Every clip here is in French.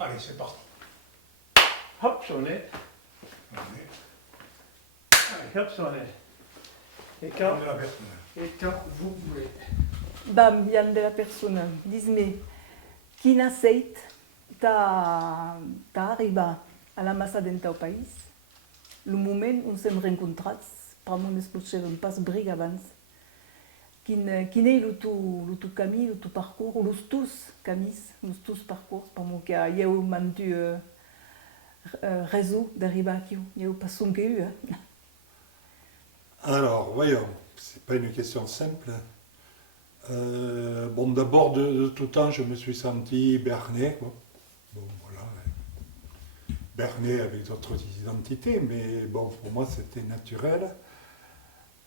Allez, c'est parti. Hop, sonnet. Allez, Allez, hop, sonnet. Et quand, on est la bête, là. et quand vous voulez. Bam, Yann de la persona. Dis-me, quin aceit t'ha arribat a la massa d'entà au país? Le moment on s'hem rencontrats, per mon expulsèron pas brig abans. Quin est le tu camí, le tu parcours, ou los tous camis, los tous parcours, per mon que hi heu mantu réseau d'arribar aquí, hi heu pas son que eu. Alors, voyons, c'est pas une question simple. Bon, d'abord, de tout temps, je me suis senti berné, quoi. Bon, voilà. Berné avec d'autres identités, mais bon, pour moi, c'était naturel.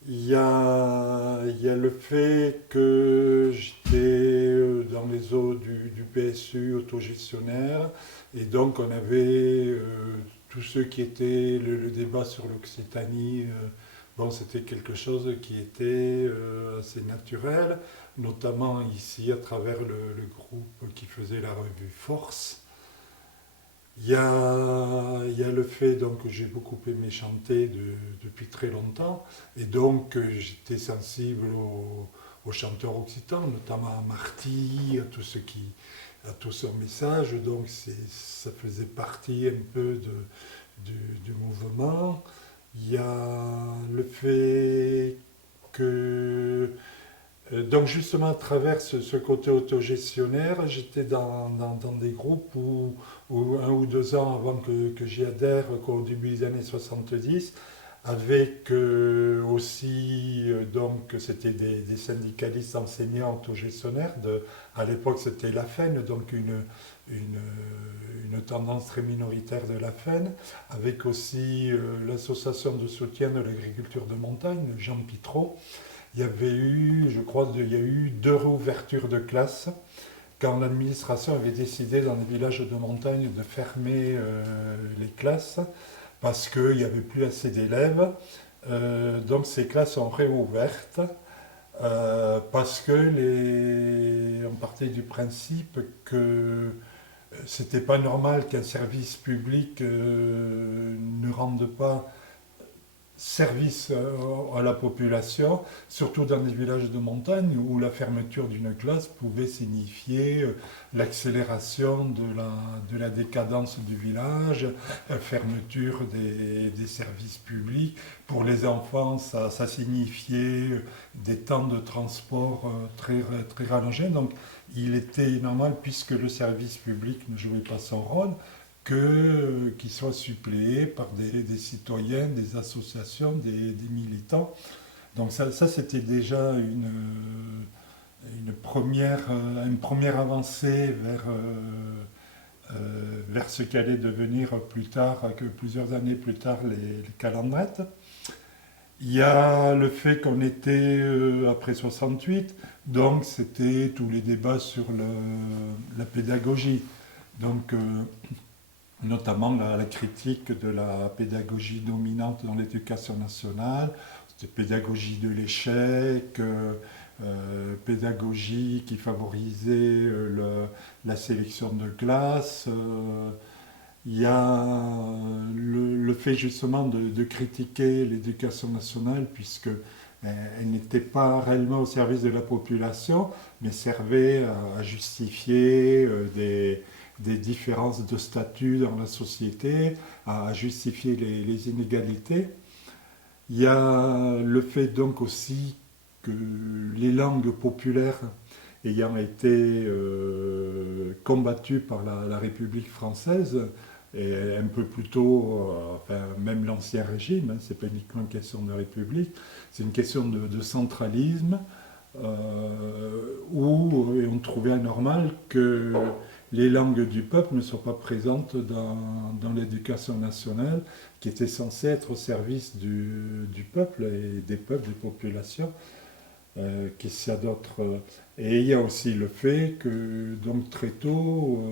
Il y a le fait que j'étais dans les eaux du PSU autogestionnaire, et donc on avait tous ceux qui étaient le débat sur l'Occitanie. Bon, c'était quelque chose qui était assez naturel, notamment ici à travers le groupe qui faisait la revue Force. Il y a le fait donc, que j'ai beaucoup aimé chanter depuis très longtemps, et donc j'étais sensible aux chanteurs occitans, notamment à Marty, à tout son message, donc ça faisait partie un peu du mouvement. Il y a le fait que, donc justement à travers ce côté autogestionnaire, j'étais dans des groupes où 1 ou 2 ans avant que j'y adhère, au début des années 70, avec aussi, donc c'était des syndicalistes enseignants autogestionnaires, à l'époque c'était la FEN, donc une tendance très minoritaire de la FEN, avec aussi l'association de soutien de l'agriculture de montagne, Jean Pitreau. Il y avait eu, je crois, il y a eu 2 réouvertures de classes quand l'administration avait décidé dans les villages de montagne de fermer les classes parce qu'il n'y avait plus assez d'élèves. Donc ces classes sont réouvertes parce que on partait du principe que c'était pas normal qu'un service public ne rende pas service à la population, surtout dans des villages de montagne où la fermeture d'une classe pouvait signifier l'accélération de la décadence du village, la fermeture des services publics. Pour les enfants, ça signifiait des temps de transport très, très rallongés. Donc il était normal, puisque le service public ne jouait pas son rôle, qu'il soit suppléé par des citoyens, des associations, des militants. Donc ça c'était déjà une première avancée vers ce qu'allait devenir plus tard, plusieurs années plus tard, les calendrettes. Il y a le fait qu'on était après 68, donc c'était tous les débats sur la pédagogie. Donc notamment la critique de la pédagogie dominante dans l'éducation nationale, c'était pédagogie de l'échec, pédagogie qui favorisait la sélection de classe. Il y a le fait justement de critiquer l'éducation nationale, puisque elle n'était pas réellement au service de la population, mais servait à justifier des différences de statut dans la société, à justifier les inégalités. Il y a le fait donc aussi que les langues populaires ayant été combattues par la République française, et un peu plus tôt, enfin, même l'Ancien Régime, hein, c'est pas uniquement une question de République, c'est une question de centralisme, où on trouvait anormal que les langues du peuple ne sont pas présentes dans l'éducation nationale, qui était censée être au service du peuple et des peuples, des populations. Qu'est-ce qu'il y a d'autre? Et il y a aussi le fait que, donc très tôt,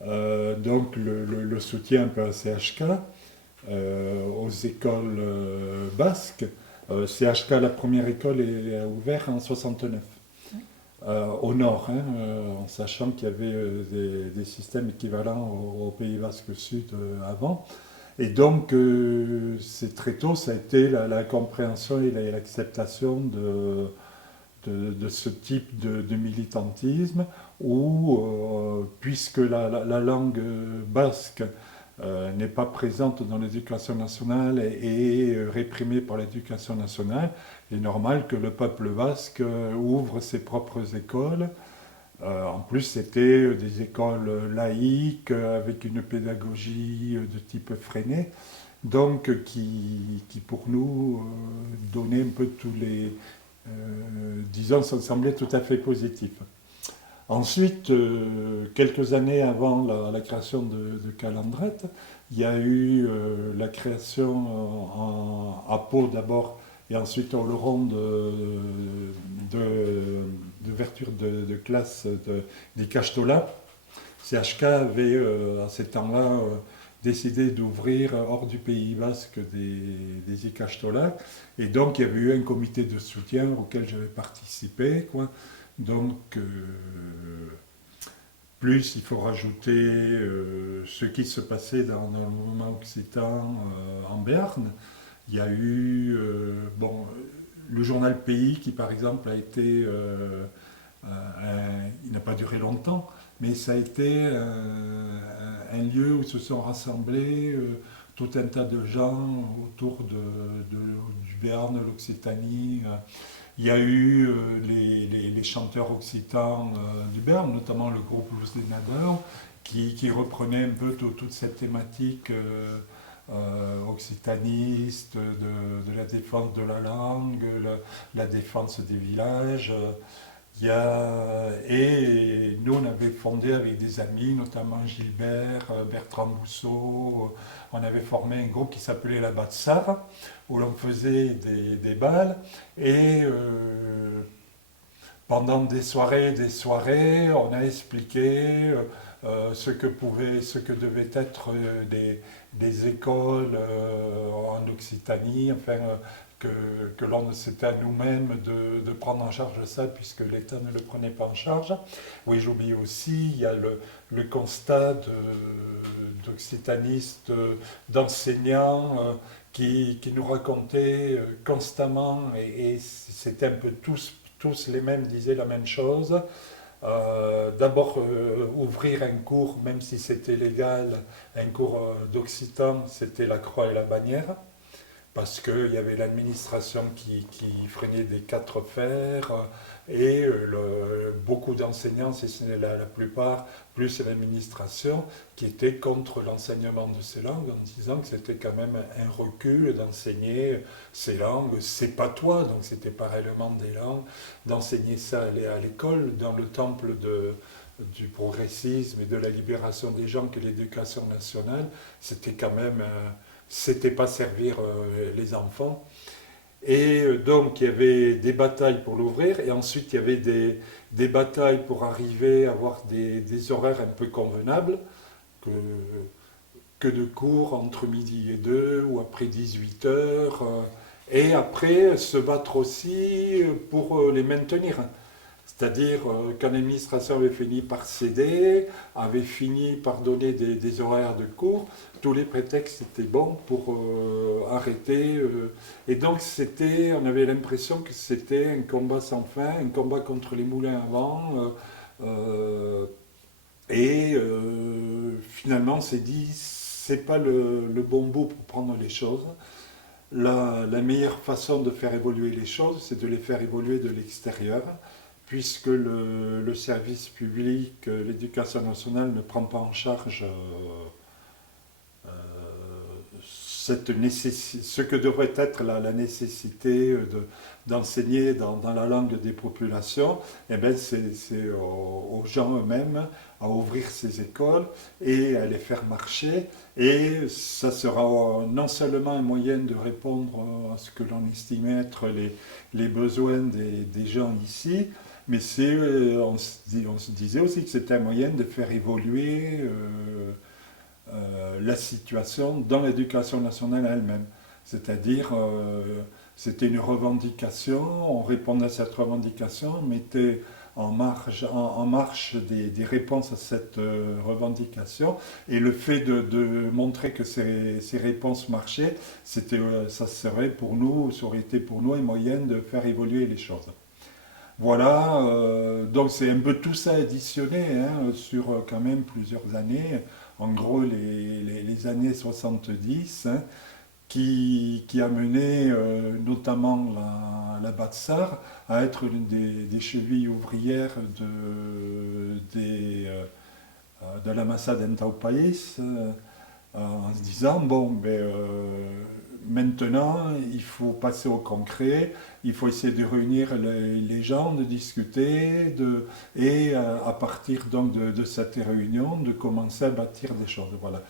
donc le soutien un peu à CHK, aux écoles basques. CHK, la première école, est ouverte en 69. au nord, hein, en sachant qu'il y avait des systèmes équivalents au Pays Basque Sud avant. Et donc, c'est très tôt, ça a été la compréhension et l'acceptation de ce type de militantisme où, puisque la langue basque n'est pas présente dans l'éducation nationale et est réprimée par l'éducation nationale, il est normal que le peuple basque ouvre ses propres écoles. En plus, c'était des écoles laïques avec une pédagogie de type freiné, donc qui pour nous donnait un peu tous les, disons, ça semblait tout à fait positif. Ensuite, quelques années avant la création de Calandrette, il y a eu la création à Pau d'abord et ensuite à Oloron d'ouverture de classe d'Icachtola. CHK avait à ces temps-là décidé d'ouvrir hors du Pays Basque des Icachtola. Et donc il y avait eu un comité de soutien auquel j'avais participé, quoi. Donc, plus il faut rajouter ce qui se passait dans le mouvement occitan en Béarn. Il y a eu le journal Pays qui, par exemple, a été. Il n'a pas duré longtemps, mais ça a été un lieu où se sont rassemblés tout un tas de gens autour du Béarn, l'Occitanie. Il y a eu les chanteurs occitans du Béarn, notamment le groupe Blues des Nadeurs, qui reprenait un peu toute cette thématique occitaniste, de la défense de la langue, la défense des villages. Et nous, on avait fondé avec des amis, notamment Gilbert, Bertrand Bousseau, on avait formé un groupe qui s'appelait la Batsar, où l'on faisait des bals, et pendant des soirées, on a expliqué ce que devaient être des écoles en Occitanie, enfin que l'on c'était à nous-mêmes de prendre en charge ça puisque l'État ne le prenait pas en charge. Oui, j'oublie aussi, il y a le constat d'occitanistes, d'enseignants qui nous racontaient constamment, et c'était un peu tous les mêmes disaient la même chose. D'abord ouvrir un cours, même si c'était légal, un cours d'occitan, c'était la croix et la bannière, parce qu'il y avait l'administration qui freinait des quatre fers, et beaucoup d'enseignants, si ce n'est la plupart, plus l'administration, qui étaient contre l'enseignement de ces langues, en disant que c'était quand même un recul d'enseigner ces langues, c'est patois, donc c'était pas réellement des langues, d'enseigner ça à l'école, dans le temple du progressisme et de la libération des gens que l'éducation nationale, c'était quand même... c'était pas servir les enfants. Et donc il y avait des batailles pour l'ouvrir, et ensuite il y avait des batailles pour arriver à avoir des horaires un peu convenables, que de cours entre midi et 2 ou après 18 heures, et après se battre aussi pour les maintenir. C'est-à-dire quand l'administration avait fini par céder, avait fini par donner des horaires de cours, tous les prétextes étaient bons pour arrêter. Et donc on avait l'impression que c'était un combat sans fin, un combat contre les moulins à vent. Finalement, on s'est dit, c'est pas le bon bout pour prendre les choses. La meilleure façon de faire évoluer les choses, c'est de les faire évoluer de l'extérieur, puisque le service public, l'éducation nationale ne prend pas en charge ce que devrait être la nécessité d'enseigner dans la langue des populations. Eh bien, c'est aux gens eux-mêmes à ouvrir ces écoles et à les faire marcher. Et ça sera non seulement un moyen de répondre à ce que l'on estimait être les besoins des gens ici, mais on se disait aussi que c'était un moyen de faire évoluer la situation dans l'éducation nationale elle-même. C'est-à-dire, c'était une revendication, on répondait à cette revendication, on mettait en marche des réponses à cette revendication. Et le fait de montrer que ces réponses marchaient, ça aurait été pour nous un moyen de faire évoluer les choses. Voilà, donc c'est un peu tout ça additionné sur quand même plusieurs années, en gros les années 70, qui a mené notamment la Batsar à être l'une des chevilles ouvrières de la Massa d'Entao País, en se disant, bon, maintenant, il faut passer au concret, il faut essayer de réunir les gens, de discuter, et à partir donc de cette réunion, de commencer à bâtir des choses. Voilà.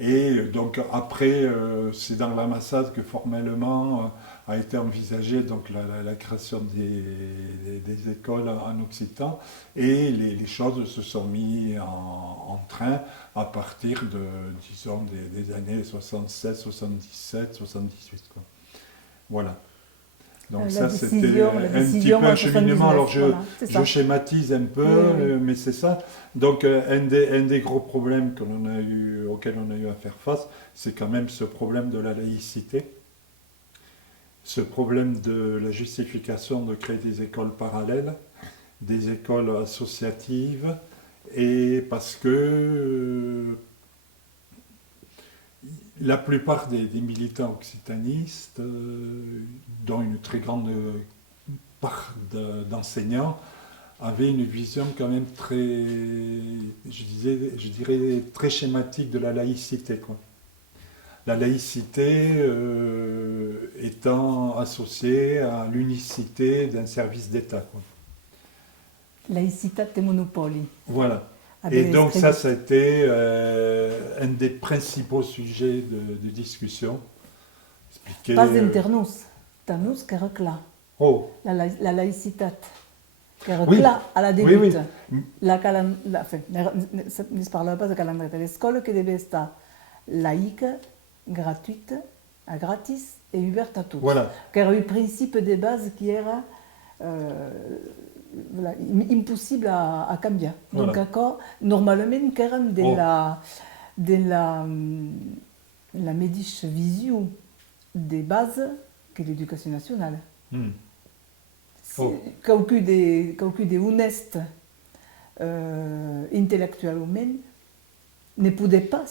Et donc après, c'est dans l'ambassade que formellement a été envisagée donc la création des écoles en occitan, et les choses se sont mises en train à partir disons, des années 76, 77, 78. Quoi. Voilà. Donc ça, c'était un petit peu un cheminement. Alors je schématise un peu, mais c'est ça. Donc un des gros problèmes auxquels on a eu à faire face, c'est quand même ce problème de la laïcité, ce problème de la justification de créer des écoles parallèles, des écoles associatives, et parce que la plupart des militants occitanistes, dont une très grande part d'enseignants, avaient une vision quand même très, je dirais, très schématique de la laïcité, quoi. La laïcité étant associée à l'unicité d'un service d'État, quoi. Laïcitat et monopoli. Voilà. Et donc ça a été un des principaux sujets de discussion. Expliquer, pas d'internus, tanus que recla. Oh. La laïcitat. Que recla à la début. Oui. Ne parle pas de calendrier. L'école qui devait être laïque, gratuite, gratis et ouverte à tous. Voilà. Car le principe de base qui era impossible à changer. Voilà. Donc, normalement, quand la mediche vision des bases que l'éducation nationale. Qualcun de honnête intellectuellement ne pouvait pas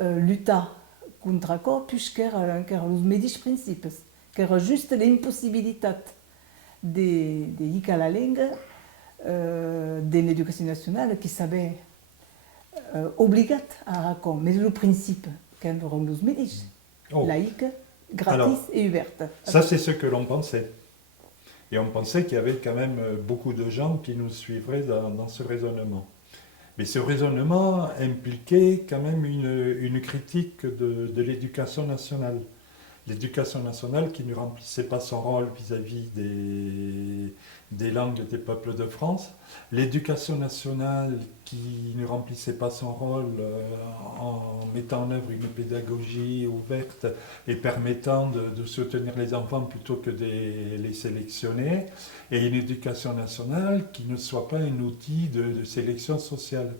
lutter contre quoi, puisqu'era les medici principes, qu'era juste l'impossibilité de la langue de l'éducation nationale qui savait obligat à raconter, mais le principe qu'un les medici, laïque, gratis et ouverte. Ça, c'est ce que l'on pensait. Et on pensait qu'il y avait quand même beaucoup de gens qui nous suivraient dans ce raisonnement. Mais ce raisonnement impliquait quand même une critique de l'éducation nationale. L'éducation nationale qui ne remplissait pas son rôle vis-à-vis des langues des peuples de France. L'éducation nationale qui ne remplissait pas son rôle en mettant en œuvre une pédagogie ouverte et permettant de soutenir les enfants plutôt que de les sélectionner. Et une éducation nationale qui ne soit pas un outil de sélection sociale.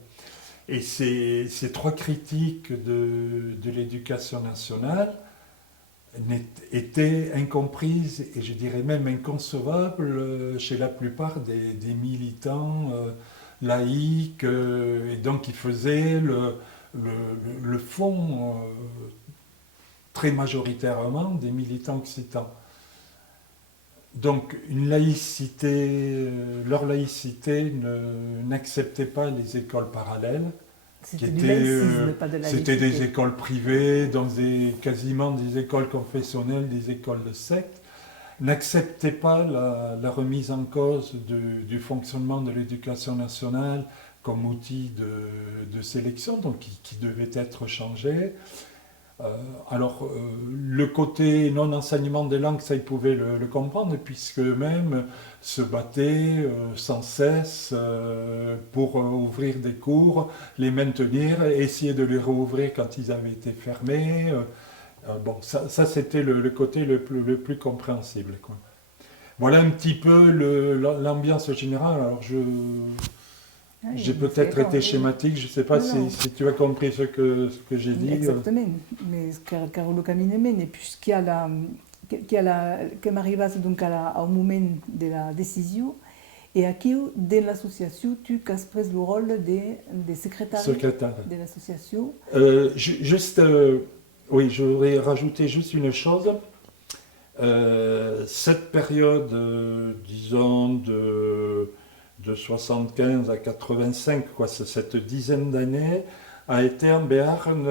Et ces trois critiques de l'éducation nationale étaient incomprises et je dirais même inconcevables chez la plupart des militants laïcs et donc qui faisaient le fond très majoritairement des militants occitans. Donc leur laïcité n'acceptait pas les écoles parallèles. C'était du laïcisme, pas de laïcité. C'était des écoles privées, donc quasiment des écoles confessionnelles, des écoles de secte, n'acceptaient pas la remise en cause du fonctionnement de l'éducation nationale comme outil de sélection, donc qui devait être changé. Le côté non-enseignement des langues, ça ils pouvaient le comprendre, puisque eux-mêmes se battaient sans cesse pour ouvrir des cours, les maintenir, essayer de les rouvrir quand ils avaient été fermés. Ça c'était le côté le plus compréhensible, quoi. Voilà un petit peu l'ambiance générale. Alors j'ai peut-être été schématique, je ne sais pas si tu as compris ce que j'ai dit. Exactement, mais car le camino mène, et puisqu'il y a que m'arrivas donc au moment de la décision, et aquí, dans l'association, tu as pris le rôle de secrétaire de l'association. Oui, je voudrais rajouter juste une chose. Cette période, disons, de 75 à 85, quoi, cette dizaine d'années, a été en Béarn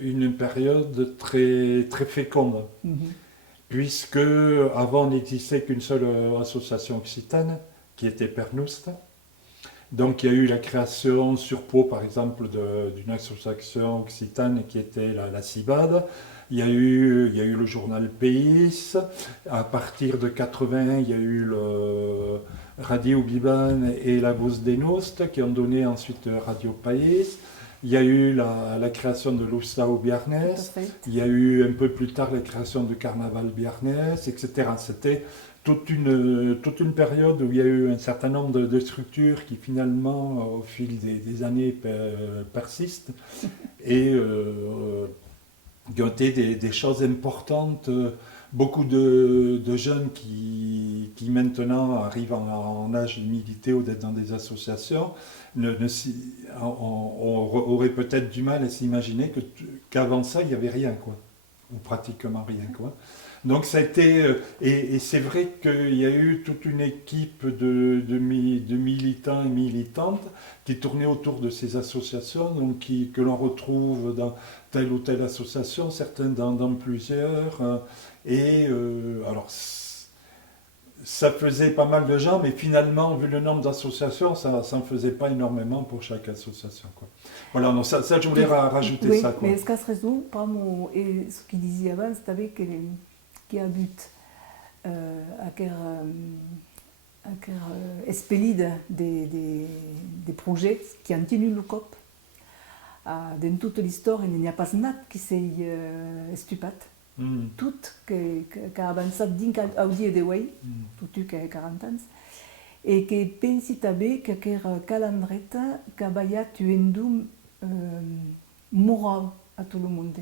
une période très, très féconde. Puisque avant n'existait qu'une seule association occitane, qui était Pernoust. Donc il y a eu la création sur Pau, par exemple, d'une association occitane qui était la CIBAD. Il y a eu le journal Pays. À partir de 80, il y a eu le Radio Biban et la Voz des Nost, qui ont donné ensuite Radio Pays. Il y a eu la création de l'Oustao Biarnais, il y a eu un peu plus tard la création de Carnaval Biarnais, etc. C'était toute une période où il y a eu un certain nombre de structures qui finalement, au fil des années, persistent et qui ont été des choses importantes. Beaucoup de jeunes qui maintenant arrivent en âge de militer ou d'être dans des associations aurait peut-être du mal à s'imaginer qu'avant ça, il n'y avait rien, quoi, ou pratiquement rien, quoi. Donc ça a été, et c'est vrai qu'il y a eu toute une équipe de militants et militantes qui tournaient autour de ces associations, donc que l'on retrouve dans telle ou telle association, certains dans plusieurs, alors ça faisait pas mal de gens, mais finalement, vu le nombre d'associations, ça ne faisait pas énormément pour chaque association, quoi. Voilà, donc ça je voulais rajouter oui, ça, quoi. Mais ce qu'à ce réseau, et ce qu'il disait avant, c'était qu'il y a un but à expélide des projets qui ont tenu le COP. Dans toute l'histoire, il n'y a pas nada qui s'est stupat. Tout qui a avancé dins au dia d'avui, tout qui a 40 ans, et que pensi també que aquella calandreta que va tuendo moral a tout le monde.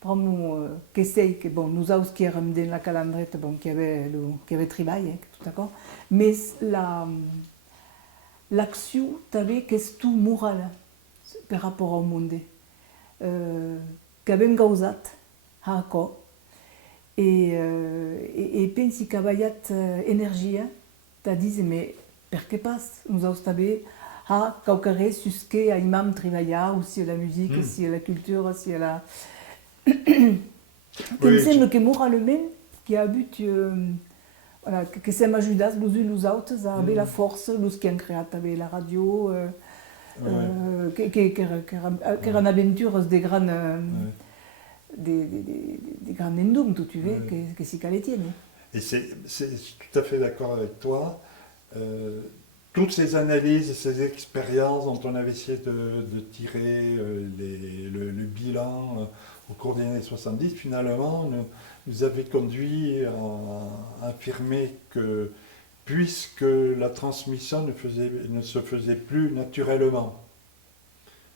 Vraiment, que c'est que bon, nous autres qui éramos dans la calandreta, bon, qui avait travaillé, tout d'accord, mais l'action també que és tout moral per rapport au monde, que hem causat Hako. Et pensi que avaiat energia, t'as dit, mais per què pas? Nous avons també quauquaré susque a imam treballar, ou si a la musique, si a la culture, si a la... Que me sembla que moralement, qui a but, voilà, que s'hem ajudat los uns los autres a haver la força, los qui han creat també la radio, que eren aventures de gran... des grands endums, tu veux, que si qu'elle tienne. Et c'est tout à fait d'accord avec toi. Toutes ces analyses, ces expériences dont on avait essayé de tirer le bilan au cours des années 70, finalement, nous avaient conduit à affirmer que, puisque la transmission ne se faisait plus naturellement,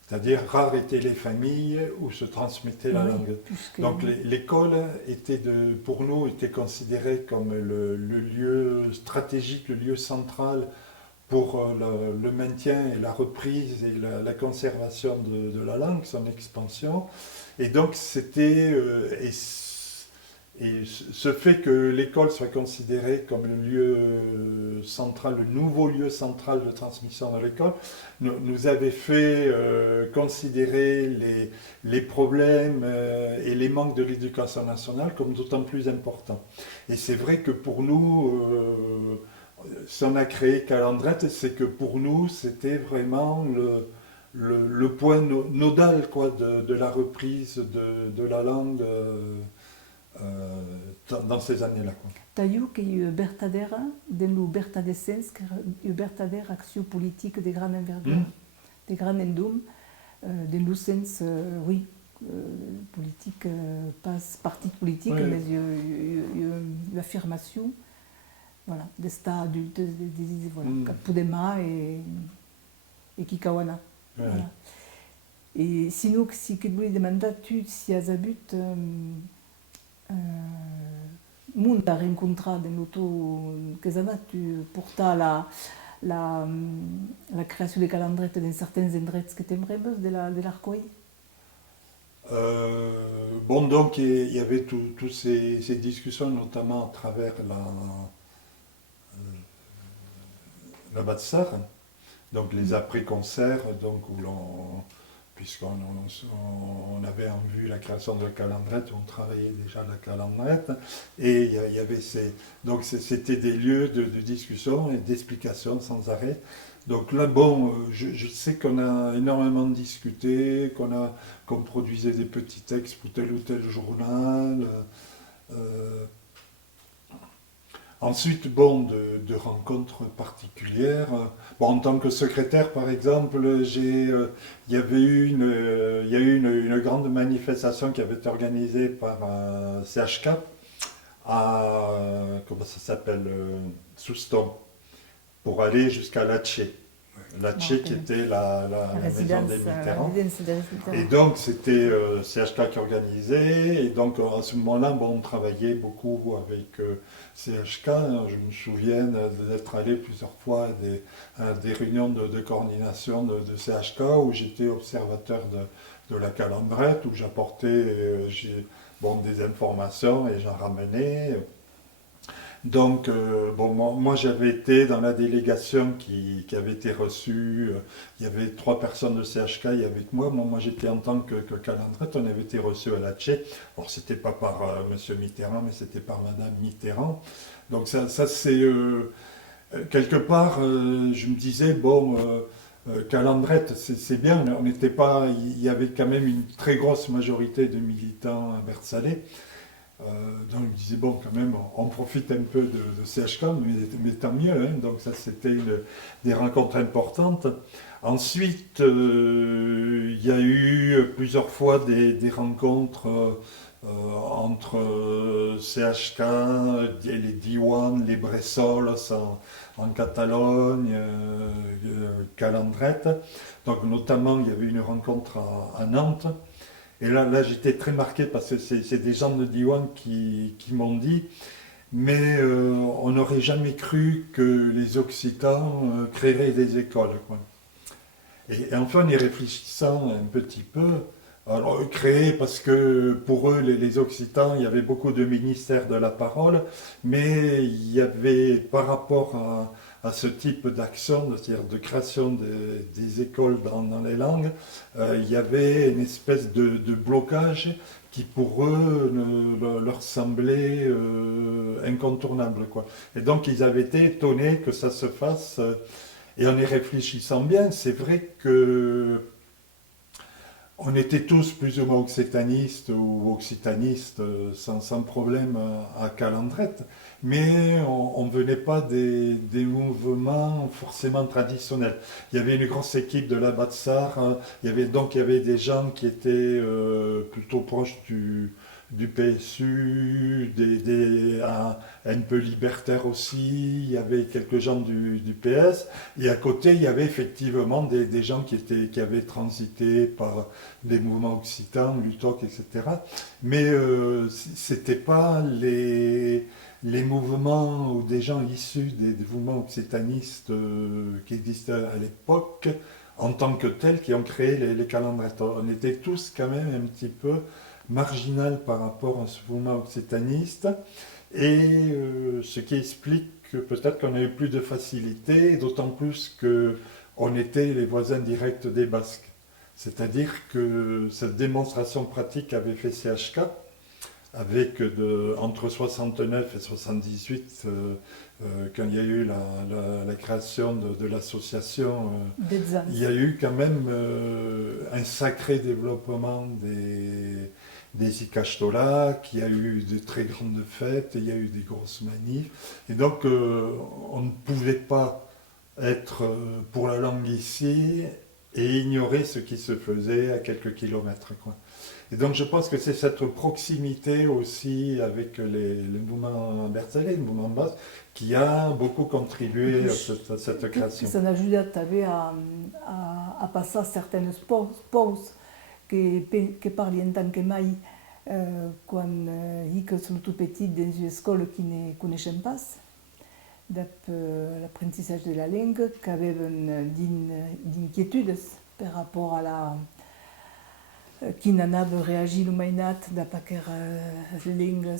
c'est-à-dire, rares étaient les familles où se transmettait la langue. Donc l'école pour nous était considérée comme le lieu stratégique, le lieu central pour le maintien et la reprise et la conservation de la langue, son expansion. Et donc c'était... Et ce fait que l'école soit considérée comme le lieu central, le nouveau lieu central de transmission de l'école, nous avait fait considérer les problèmes et les manques de l'éducation nationale comme d'autant plus importants. Et c'est vrai que pour nous, si on a créé Calandrette, c'est que pour nous, c'était vraiment le point nodal, quoi, de la reprise de la langue dans ces années-là. Taillou que y a vertadera, de lo vertadescens, que y a vertadera action politique de grande envergure, de grand endum, de lo sens, oui, politique, pas parti politique, mais il y a affirmation voilà, d'esta adultes, voilà, Mm. Kapudema et Kikawana. Ouais. Voilà. Et sinon, si tu voulais demander, tu si as habut, Moun a rencontré dans l'auto casana, tu porta la création des calendrettes dans certains endroits que tu aimerais de l'Arcoï. Bon, donc il y avait toutes ces discussions, notamment à travers la Batsar, donc les après-concerts, donc où puisqu'on on avait en vue la création de la calendrette, on travaillait déjà la calendrette, et il y avait donc c'était des lieux de discussion et d'explication sans arrêt. Donc là, bon, je sais qu'on a énormément discuté, qu'on produisait des petits textes pour tel ou tel journal. Ensuite, bon, de rencontres particulières. Bon, en tant que secrétaire, par exemple, il y a eu une grande manifestation qui avait été organisée par CHK à, comment ça s'appelle, Souston, pour aller jusqu'à Latché. Latché qui était la maison des Mitterrand. Et donc c'était CHK qui organisait, et donc à ce moment-là, bon, on travaillait beaucoup avec CHK. Je me souviens d'être allé plusieurs fois à des réunions de coordination de CHK où j'étais observateur de la calendrette, où j'apportais des informations et j'en ramenais. Donc, moi j'avais été dans la délégation qui avait été reçue. Il y avait 3 personnes de CHK et avec moi. Moi j'étais en tant que calendrette, on avait été reçus à la Tché. Alors, c'était pas par Monsieur Mitterrand, mais c'était par Madame Mitterrand. Donc, ça c'est. Quelque part, je me disais, bon. Calendrette, c'est bien, on n'était pas. Il y avait quand même une très grosse majorité de militants à Versailles. Donc je me disais, bon, quand même, on profite un peu de CHK, mais tant mieux, hein. Donc ça, c'était des rencontres importantes. Ensuite, il y a eu plusieurs fois des rencontres entre CHK, les Diwan, les Bressols en Catalogne, Calendrette. Donc notamment, il y avait une rencontre à Nantes. Et là j'étais très marqué parce que c'est des gens de Diwan qui m'ont dit, mais on n'aurait jamais cru que les Occitans créeraient des écoles, quoi. Et enfin, en y réfléchissant un petit peu, alors créer parce que pour eux, les Occitans, il y avait beaucoup de ministères de la parole, mais il y avait par rapport à ce type d'action, c'est-à-dire de création des écoles dans les langues, il y avait une espèce de blocage qui pour eux leur semblait incontournable, quoi. Et donc ils avaient été étonnés que ça se fasse. Et en y réfléchissant bien, c'est vrai que on était tous plus ou moins occitanistes ou occitanistes sans problème à Calendrette, mais on ne venait pas des mouvements forcément traditionnels. Il y avait une grosse équipe de la Batsar, il y avait des gens qui étaient plutôt proches du PSU, un peu libertaires aussi, il y avait quelques gens du PS, et à côté il y avait effectivement des gens qui avaient transité par des mouvements occitans, Lutoc, etc. Mais c'était pas les mouvements ou des gens issus des mouvements occitanistes qui existaient à l'époque en tant que tels qui ont créé les calendrettes. On était tous quand même un petit peu marginal par rapport à ce mouvement occitaniste, et ce qui explique que peut-être qu'on a eu plus de facilité, d'autant plus qu'on était les voisins directs des Basques. C'est-à-dire que cette démonstration pratique avait fait CHK, avec entre 69 et 78, quand il y a eu la création de l'association, il y a eu quand même un sacré développement des Ikashtola, qui a eu de très grandes fêtes, il y a eu des grosses manifs, et donc on ne pouvait pas être pour la langue ici et ignorer ce qui se faisait à quelques kilomètres, quoi. Et donc je pense que c'est cette proximité aussi avec le mouvement bercelet, le mouvement basque, qui a beaucoup contribué à cette création. Ça n'a ajudat també a passar certaines pous que parlien tant que mai quan hic som tot petit dans une escola qui ne coneixem pas, l'apprentissage de la langue, qu'aveven d'inquietudes par rapport a la quina anava reagir l'humanat d'apaquer langues.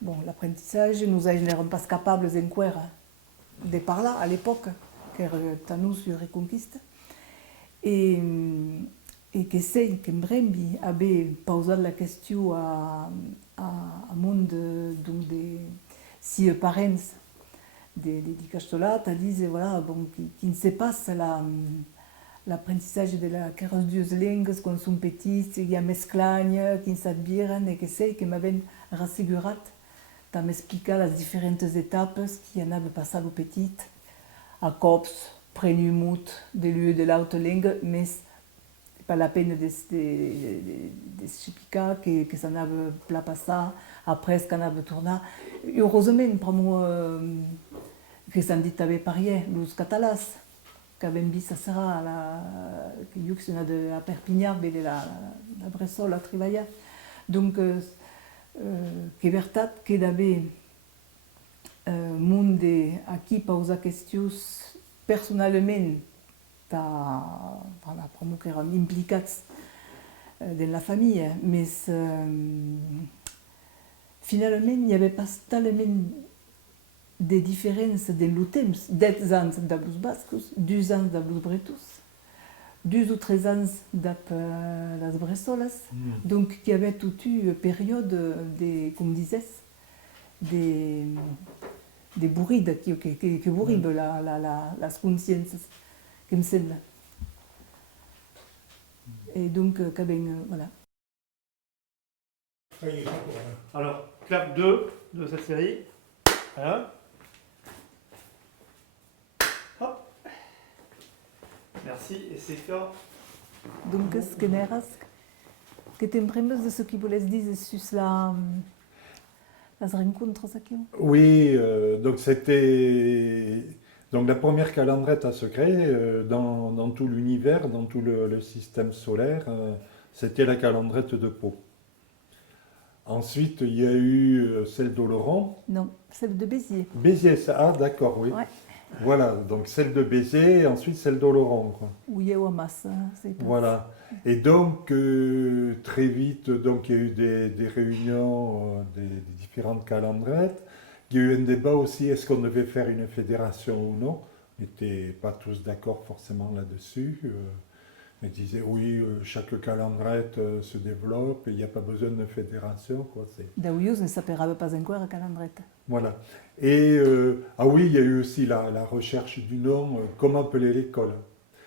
Bon, l'apprentissage, nous n'érem pas capables encara de parler à l'époque, car tanus sur reconquista. Et que sei que Brembi avait posé la question à monde de si parents de Castolat, a dit voilà, bon, qui ne sait pas l'apprentissage de la carrosse deux langues quand sont petits, il y a mesclagne, qui s'admirent, et que sei que m'avaient rassurat de m'expliquer les différentes étapes qui en avaient passé au petit, à cops, prenu mut de lieu de l'autre langue, mais pas la peine d'expliquer que ça n'avait pas passé, après ce qu'on avait tourné. Heureusement, pour moi, que ça me dit avait parié, les Catalans, qui avaient vu ça sera que Yux à Perpignan, mais la Bressol à travailler. Donc, que veritat que d'haver monde a qui posa questions personnellement para que érem implicats dans la famille, mais finalement il n'y avait pas tellement de différences dans le temps, 10 ans d'abus bascos, 2 ans d'abus bretos, 2 ou 3 ans d'après les Bressoles, donc il y avait toute une période de, comme disais, de bourrides qui bourribent la conscience, que me semble. Et donc, voilà. Ça y est, c'est bon, hein. Alors, clap 2 de cette série. Voilà. Hop. Merci, et c'est fait. Donc, ce que n'eras, que t'aimerais de ce qui vous laisse dire sur las rencontres aquí. Oui, donc c'était donc la première calandrette à se créer dans tout l'univers, dans tout le système solaire, c'était la calandrette de Pau. Ensuite, il y a eu celle d'Oloron. Non, celle de Béziers. Béziers, ah d'accord, oui. Ouais. Voilà, donc celle de Béziers et ensuite celle d'Oloron, quoi. Où il y a eu masse, c'est pas. Voilà. Et donc, très vite, donc, il y a eu des réunions des différentes calandrettes. Il y a eu un débat aussi, est-ce qu'on devait faire une fédération ou non? On n'était pas tous d'accord forcément là-dessus. Ils disaient, oui, chaque calandrette se développe, il n'y a pas besoin de fédération, quoi. D'ailleurs, ne s'appellera pas encore calandrette. Voilà. Et, ah oui, il y a eu aussi la recherche du nom, comment appeler l'école.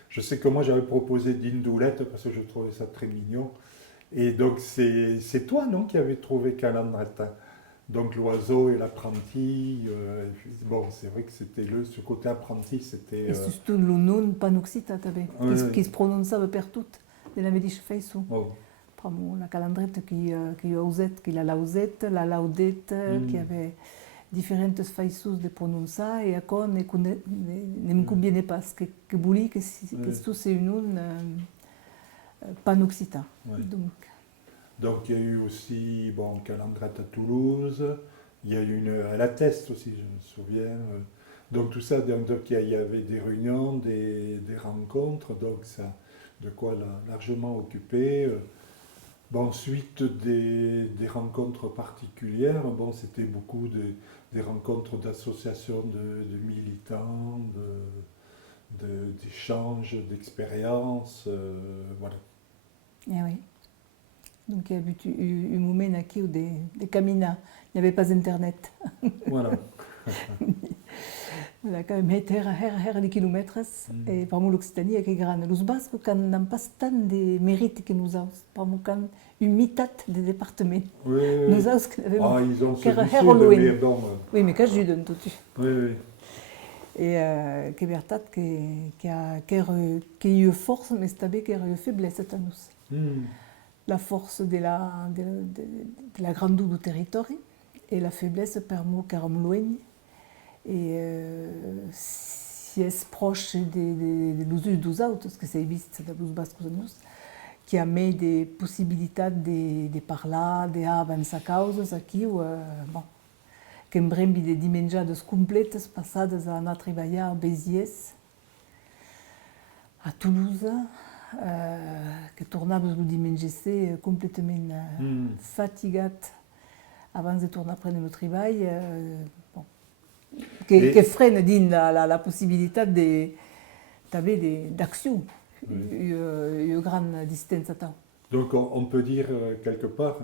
Je sais que moi j'avais proposé Dindoulette parce que je trouvais ça très mignon. Et donc c'est toi, non, qui avais trouvé calandrette. Donc l'oiseau et l'apprenti. Bon, c'est vrai que c'était ce côté apprenti, c'était. Et surtout le nom panoxita, qui se prononçait partout, de la médiche faisou. Oh. La calandrette qui la lausette, la laudette, qui avait différentes façons de prononcer, et encore ne me convenait pas, que voulait que tout c'est une nom panoccitan. Ouais. Donc il y a eu aussi calandrette à Toulouse, il y a eu une à la Teste aussi, je me souviens. Donc tout ça, donc, il y avait des réunions, des rencontres, donc ça de quoi largement occupé. Ensuite, des rencontres particulières, c'était beaucoup des rencontres d'associations de militants, d'échanges, d'expériences, voilà. Eh oui. Donc il y a eu un moment qui où des caminats, il n'y avait pas Internet. Voilà. Voilà, quand même, des kilomètres, et par moi l'Occitanie est grande. Les Basques n'ont pas tant de mérite que nous avons, par moi quand une mitat des départements. Oui, Nous avons ils ont que ce lycée, mais bon. Oui, mais quand je donne tout de suite. Oui, oui. Et que veritat qu'il y a eu force, mais c'est qu'il y a eu faiblesse à nous. La force de la grandeur du territoire et la faiblesse per mo caram loin. Et si est proche de l'usus dos autres, parce que c'est vist de los bascos nous, qui a mis des possibilités de parler, d'avancer causes aquí, ou bon, que em brembi de dimenjades completes passades a anar a treballar a Béziers, a Toulouse, que tornaves el diumenge completament fatigat abans de tornar a prendre el treball, bon, que freine din la possibilitat d'action. Une grande distance à temps. Donc on peut dire quelque part,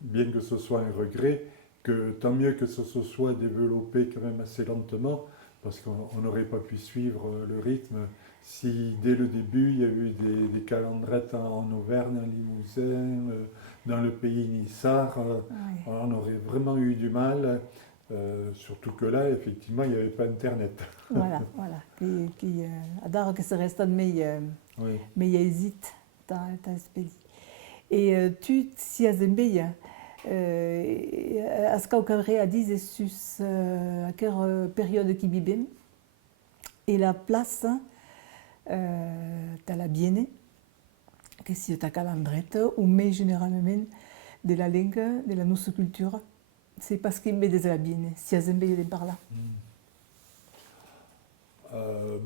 bien que ce soit un regret, que tant mieux que ce se soit développé quand même assez lentement, parce qu'on n'aurait pas pu suivre le rythme si dès le début il y a eu des calendrettes en Auvergne, en Limousin, dans le pays nissard, on aurait vraiment eu du mal, surtout que là effectivement il n'y avait pas internet. Voilà. Adore que ça reste mais il hésite, t'as expédié. Et tu, si à Zembé, à ce qu'au a dit, sus à quelle période qui vivent, et la place, t'as la bienne, que si t'as calendrette, ou mais généralement de la langue, de la notre culture, c'est parce qu'il met des la bienne, si à Zembé il est par là.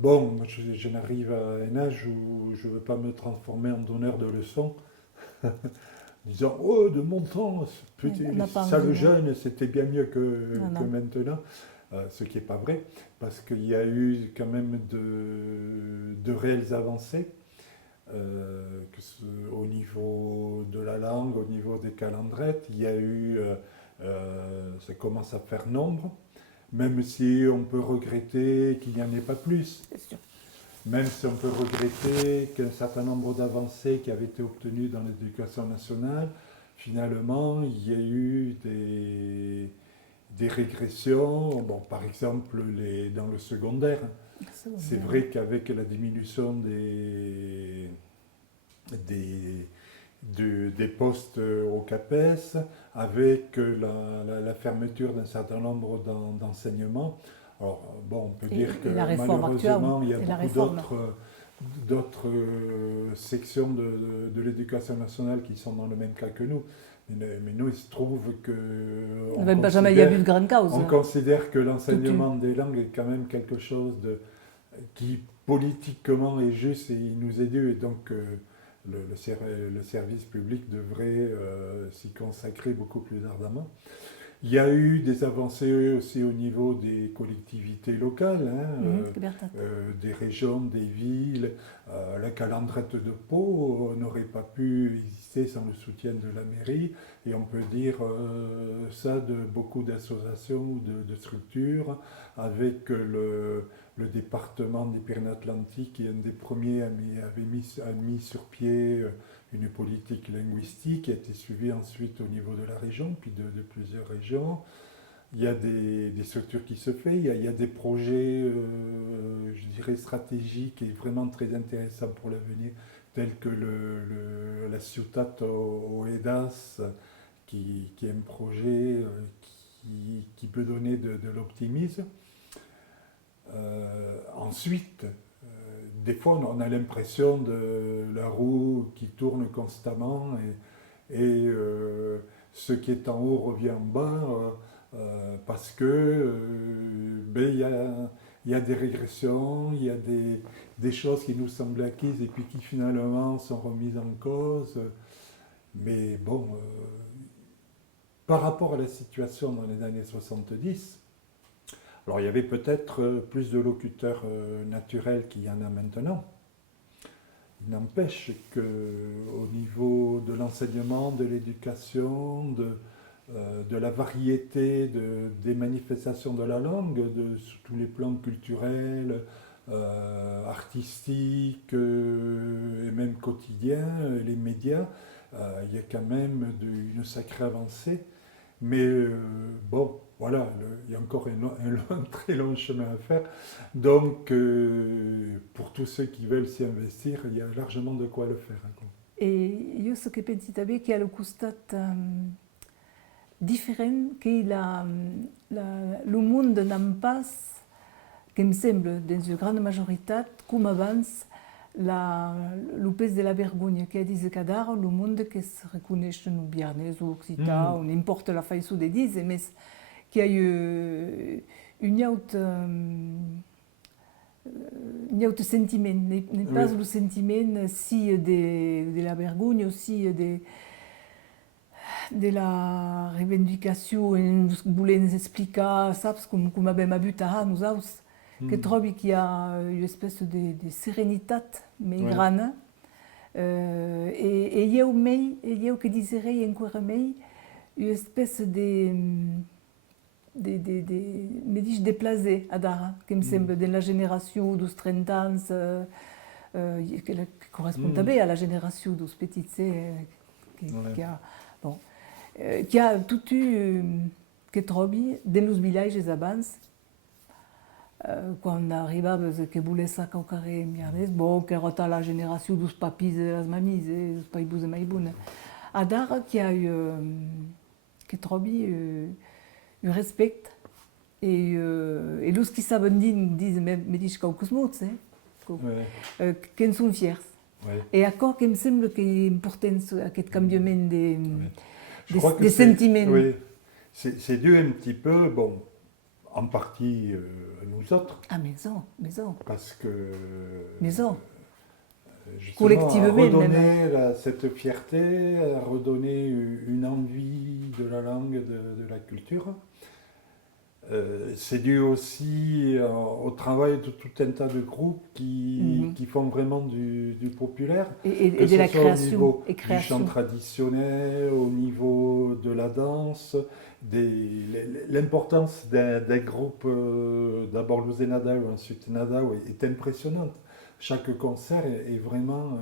Bon, je n'arrive à un âge où je ne veux pas me transformer en donneur de leçons, disant « Oh, de mon temps, ça le jeune, c'était bien mieux que maintenant », ce qui n'est pas vrai, parce qu'il y a eu quand même de réelles avancées, au niveau de la langue, au niveau des calendrettes, il y a eu, ça commence à faire nombre, même si on peut regretter qu'il n'y en ait pas plus. Même si on peut regretter qu'un certain nombre d'avancées qui avaient été obtenues dans l'éducation nationale, finalement, il y a eu des régressions. Bon, par exemple, dans le secondaire, c'est vrai qu'avec la diminution des postes au CAPES, avec la fermeture d'un certain nombre d'enseignements. Alors, bon, on peut dire que malheureusement, il y a beaucoup d'autres sections de l'éducation nationale qui sont dans le même cas que nous. Mais nous, il se trouve que... On considère que l'enseignement des langues est quand même quelque chose qui politiquement est juste et il nous est dû. Et donc, le service public devrait s'y consacrer beaucoup plus ardemment. Il y a eu des avancées aussi au niveau des collectivités locales, des régions, des villes. La calendrette de Pau n'aurait pas pu exister sans le soutien de la mairie. Et on peut dire ça de beaucoup d'associations ou de structures, avec le département des Pyrénées-Atlantiques qui, un des premiers, a mis sur pied une politique linguistique qui a été suivie ensuite au niveau de la région, puis de plusieurs régions. Il y a des structures qui se font, il y a des projets, je dirais, stratégiques et vraiment très intéressants pour l'avenir, tels que la Ciutat Oedas, qui est un projet qui peut donner de l'optimisme. Ensuite, des fois, on a l'impression de la roue qui tourne constamment et ce qui est en haut revient en bas parce que y a des régressions, il y a des choses qui nous semblent acquises et puis qui finalement sont remises en cause. Mais bon, par rapport à la situation dans les années 70, alors il y avait peut-être plus de locuteurs naturels qu'il y en a maintenant. Il n'empêche qu'au niveau de l'enseignement, de l'éducation, de la variété des manifestations de la langue, sur tous les plans culturels, artistiques et même quotidiens, les médias, il y a quand même une sacrée avancée. Mais bon, voilà, il y a encore très long chemin à faire. Donc, pour tous ceux qui veulent s'y investir, il y a largement de quoi le faire. Quoi. E io so che pensi també che ha lo costat different che lo món n'en pas, que em sembla, dans una gran majoritat, com abans, lo pes de la vergonya que a dit cada ara, lo món que es reconeix en biarnès o occità, o n'importa la façon de dir, mais que hi ha un autre sentiment, n'est pas le sentiment si de la vergonya, si de la revendicació, ens volem explicar, saps, com abem habut ara nosaltres, que trobi que hi ha una espècie de serenitat més grana, e eu que diserei encara més una espècie de plaisir a d'ara, que em sembla de la generació dels 30 anys, que correspon també a la generació dels petits, que ha tot que trobi dans els vilatges abans, quan arribaves que volia sacar al carrer miarnès, bon, que era la generació dels papis i les mamis, dels païbos de maibuna. A d'ara que hi ha que trobi un respecte e els que saben dir me dic qualques mots, que en són fiers. Et encore que em sembla que est important aquest canviament de sentiments. Oui, c'est dû un petit peu, bon, en partie nous autres. Ah, maison. Parce que Maison. Collectivement, à redonner cette fierté, à redonner une envie de la langue, de la culture. C'est dû aussi au travail de tout un tas de groupes qui font vraiment du populaire. Et de la création. Au niveau du chant traditionnel, au niveau de la danse, l'importance d'un groupe, d'abord le Zenadao, ensuite Nadao, est impressionnante. Chaque concert est vraiment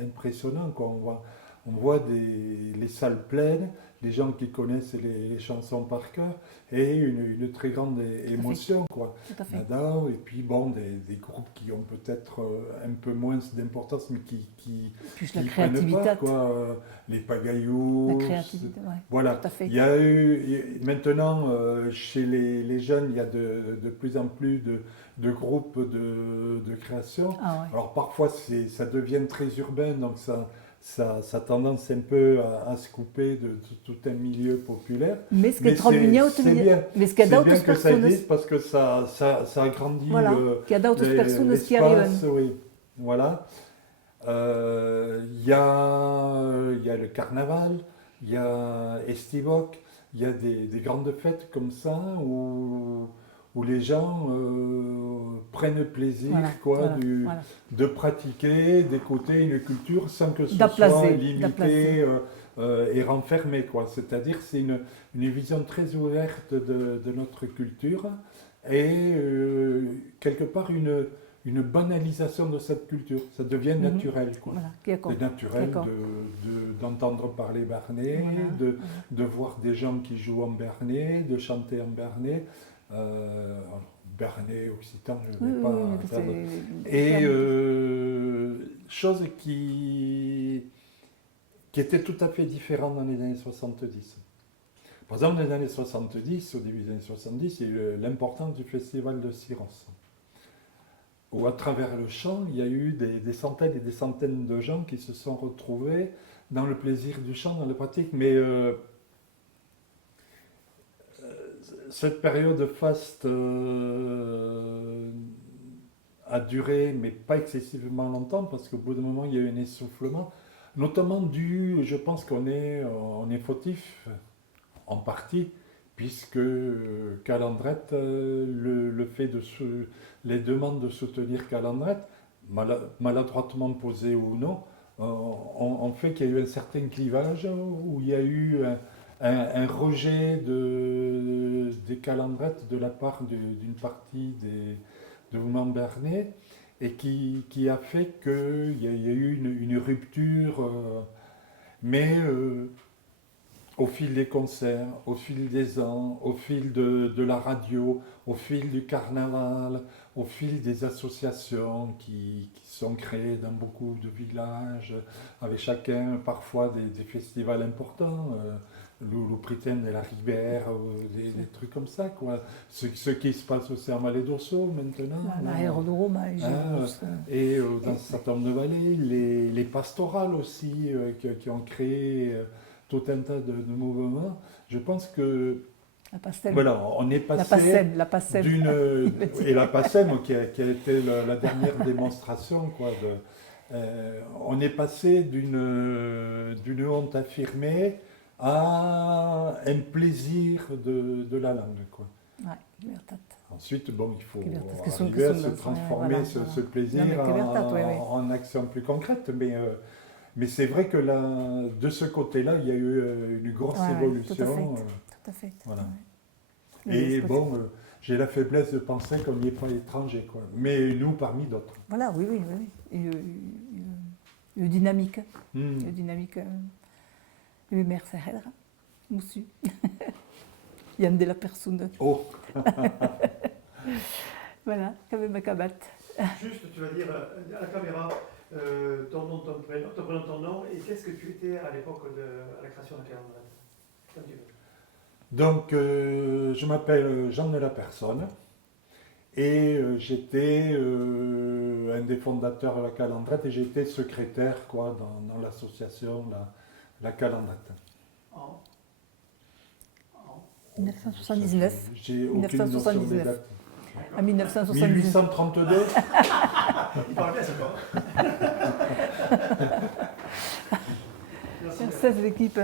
impressionnant. Quoi. On voit les salles pleines, les gens qui connaissent les chansons par cœur et une très grande émotion. Quoi. Nadao, et puis bon, des groupes qui ont peut-être un peu moins d'importance, mais qui la créativité. Pas, quoi. Les Pagayous. La créativité, ouais. Voilà. Tout à fait. Il y a eu, maintenant, chez les jeunes, il y a de plus en plus de groupes de création. Ah, ouais. Alors parfois, ça devient très urbain, donc ça a tendance un peu à se couper de tout un milieu populaire. Mais c'est bien que ça existe parce que ça agrandit voilà, qu'il y a d'autres personnes qui arrivent. Oui. Voilà. Il y a le carnaval, il y a Estivok, il y a des grandes fêtes comme ça où les gens prennent plaisir de pratiquer, d'écouter une culture sans que ce soit limité et renfermé. C'est-à-dire c'est une vision très ouverte de notre culture et quelque part une banalisation de cette culture. Ça devient naturel. C'est naturel d'entendre parler bernais, de voir des gens qui jouent en bernais, de chanter en bernais. Bernais, occitan, je ne vais pas... Et chose qui était tout à fait différente dans les années 70. Par exemple, dans les années 70, au début des années 70, il y a eu l'importance du festival de Syros, où à travers le chant, il y a eu des centaines et des centaines de gens qui se sont retrouvés dans le plaisir du chant, dans la pratique, mais cette période faste a duré, mais pas excessivement longtemps, parce qu'au bout d'un moment, il y a eu un essoufflement, notamment dû, je pense qu'on est fautif, en partie, puisque Calandrette, le fait les demandes de soutenir Calandrette, maladroitement posées ou non, ont fait qu'il y a eu un certain clivage, où il y a eu un rejet des Calandrettes de la part d'une partie de mouvements bernais, et qui a fait qu'il y a eu une rupture, mais au fil des concerts, au fil des ans, au fil de la radio, au fil du carnaval, au fil des associations qui sont créées dans beaucoup de villages, avec chacun parfois des festivals importants, l'Upriten de la Rivière, des trucs comme ça, quoi. Ce qui se passe au Sermal d'Osso maintenant. L'aérodrome, Et dans un certain nombre de vallées, les pastorales aussi, qui ont créé tout un tas de mouvements. Je pense que la PACEM. Voilà, on est passé La PACEM. et la PACEM qui a été la dernière démonstration, quoi. On est passé d'une honte affirmée à un plaisir de la langue, quoi. Ouais, libertat. Ensuite, bon, il faut Libertat, arriver à se voilà, transformer ce plaisir Non, mais libertat, en action plus concrète, mais c'est vrai que là, de ce côté-là, il y a eu une grosse évolution. Tout à fait. Voilà. Ouais. Et bon, j'ai la faiblesse de penser qu'on n'y est pas étranger, quoi. Mais nous, parmi d'autres. Voilà, oui. Une dynamique. Mm. Une dynamique. Une mercenaire. Moussu. Il y a de la personne. Oh. Voilà, comme ma cabate. Juste, tu vas dire à la caméra ton nom, ton prénom, ton nom, et qu'est-ce que tu étais à l'époque à la création de la calendrier. Comme tu veux. Donc, je m'appelle Jean de la Personne et j'étais un des fondateurs de la Calandrette et j'étais secrétaire, quoi, dans l'association la Calandrette. En 1979. J'ai aucune notion des 1979. dates. À 1979. 1832. Il parle bien, c'est pas. Merci l'équipe.